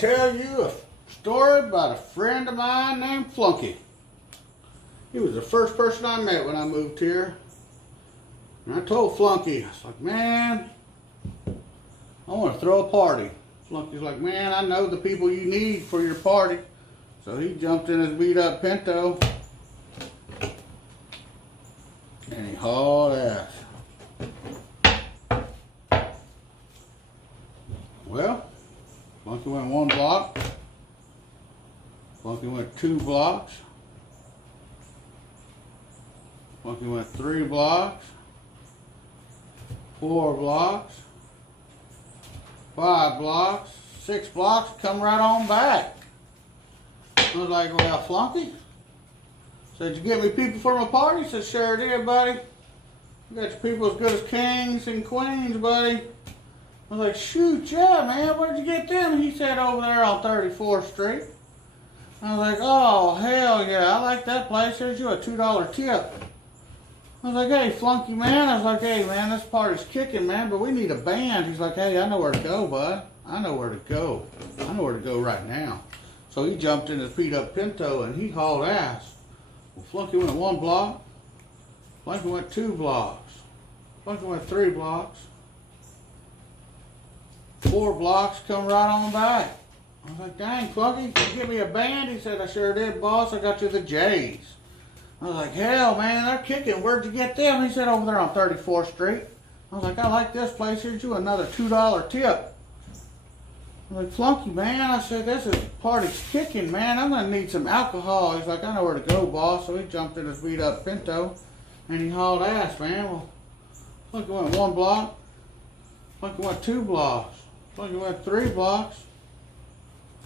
tell you a story about a friend of mine named Flunky. He was the first person I met when I moved here. And I told Flunky, I was like, man, I want to throw a party. Flunky's like, man, I know the people you need for your party. So he jumped in his beat up Pinto and he hauled ass. Well, Flunky went 1 block. Flunky went 2 blocks. Flunky went 3 blocks. 4 blocks. 5 blocks. 6 blocks. Come right on back. I was like, well, Flunky, said, you get me people for my party? He said, sure did, buddy. You got your people as good as kings and queens, buddy. I was like, shoot, yeah, man, where'd you get them? He said, over there on 34th Street. I was like, oh, hell yeah, I like that place. Here's you a $2 tip. I was like, hey, Flunky, man. I was like, hey, man, this party's kicking, man, but we need a band. He's like, hey, I know where to go, bud. I know where to go. I know where to go right now. So he jumped in his beat up Pinto and he hauled ass. Well, Flunky went 1 block. Flunky went 2 blocks. Flunky went 3 blocks. 4 blocks, come right on back. I was like, dang, Flunky, can you give me a band? He said, I sure did, boss. I got you the J's. I was like, hell, man, they're kicking. Where'd you get them? He said, over there on 34th Street. I was like, I like this place. Here's you another $2 tip. I was like, Flunky, man. I said, this is party's kicking, man. I'm going to need some alcohol. He's like, I know where to go, boss. So he jumped in his beat up Pinto and he hauled ass, man. Well, Flunky went 1 block. Flunky went 2 blocks. Flunky went 3 blocks.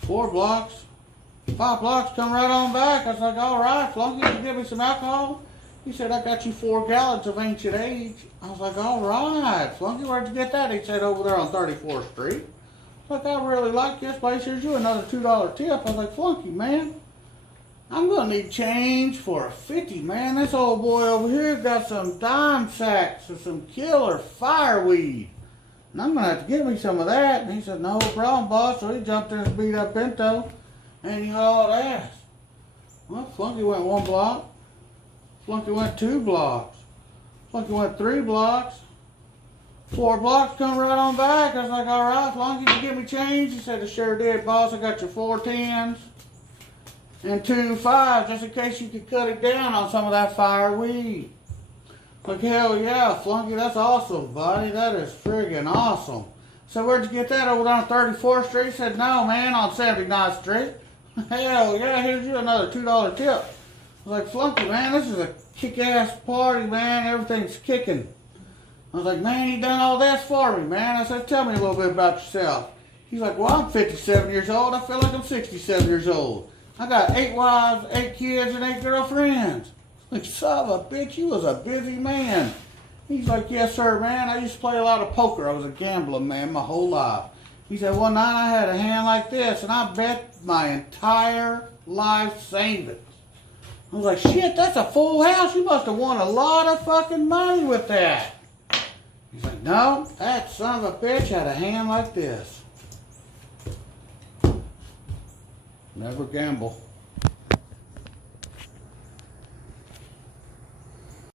4 blocks. 5 blocks, come right on back. I was like, all right, Flunky, you give me some alcohol? He said, I got you 4 gallons of ancient age. I was like, all right, Flunky, where'd you get that? He said, over there on 34th Street. I was like, I really like this place. Here's you another $2 tip. I was like, Flunky, man, I'm going to need change for a 50, man. This old boy over here got some dime sacks and some killer fireweed. And I'm going to have to get me some of that. And he said, no problem, boss. So he jumped in his beat up Pinto and he hauled ass. Well, Flunky went 1 block. Flunky went 2 blocks. Flunky went 3 blocks. 4 blocks, come right on back. I was like, all right, Flunky, did you give me change? He said, I sure did, boss. I got your 4 10s and 2 5s, just in case you could cut it down on some of that fireweed. Like, hell yeah, Flunky, that's awesome, buddy. That is friggin' awesome. So where'd you get that? Over down 34th Street? He said, no, man, on 79th Street. Hell yeah, here's you another $2 tip. I was like, Flunky, man, this is a kick-ass party, man. Everything's kicking. I was like, man, you done all this for me, man. I said, tell me a little bit about yourself. He's like, well, I'm 57 years old. I feel like I'm 67 years old. I got 8 wives, 8 kids, and 8 girlfriends. Like, son of a bitch, you was a busy man. He's like, yes, sir, man. I used to play a lot of poker. I was a gambler, man, my whole life. He said, one night I had a hand like this, and I bet my entire life savings. I was like, shit, that's a full house. You must have won a lot of fucking money with that. He's like, no, that son of a bitch had a hand like this. Never gamble.